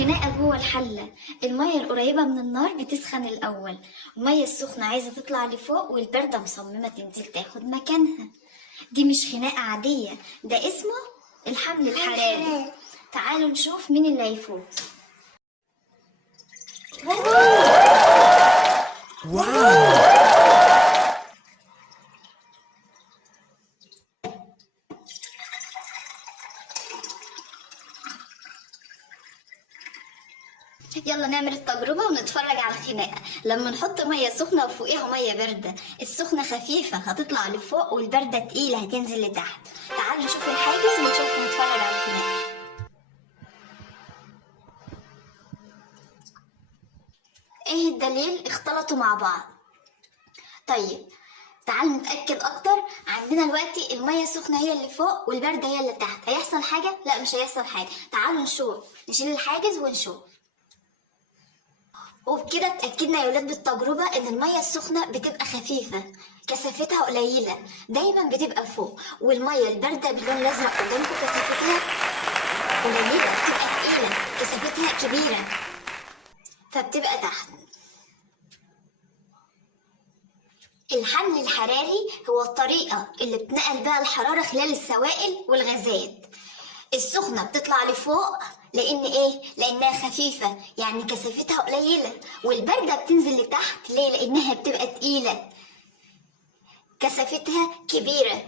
خناقة جوه الحلة. المية القريبة من النار بتسخن الأول، المية السخنة عايزة تطلع لفوق والباردة مصممة تنزل تاخد مكانها. دي مش خناقة عادية، ده اسمه الحمل الحراري. تعالوا نشوف مين اللي هيفوز. يلا نعمل التجربة ونتفرج على الخناقة. لما نحط مية سخنة وفوقيها مية باردة، السخنة خفيفة هتطلع لفوق والباردة تقيلة هتنزل لتحت. تعالوا نشوف الحاجز ونشوف نتفرج على الخناقة. ايه الدليل؟ اختلطوا مع بعض. طيب تعالوا نتأكد أكتر. عندنا دلوقتي المية السخنة هي اللي فوق والباردة هي اللي تحت، هيحصل حاجة؟ لا مش هيحصل حاجة. تعالوا نشوف، نشيل الحاجز ونشوف. وبكده اتأكدنا يا ولاد بالتجربة إن المية السخنة بتبقى خفيفة، كثافتها قليلة، دايما بتبقى فوق، والمية الباردة باللون الأزرق قدامكم كثافتها قليلة، بتبقى تقيلة، كثافتها كبيرة، فبتبقى تحت. الحمل الحراري هو الطريقة اللي بتنقل بها الحرارة خلال السوائل والغازات. السخنة بتطلع لفوق لأن إيه؟ لأنها خفيفة، يعني كثافتها قليلة، والباردة بتنزل لتحت ليه؟ لأنها بتبقى تقيلة، كثافتها كبيرة.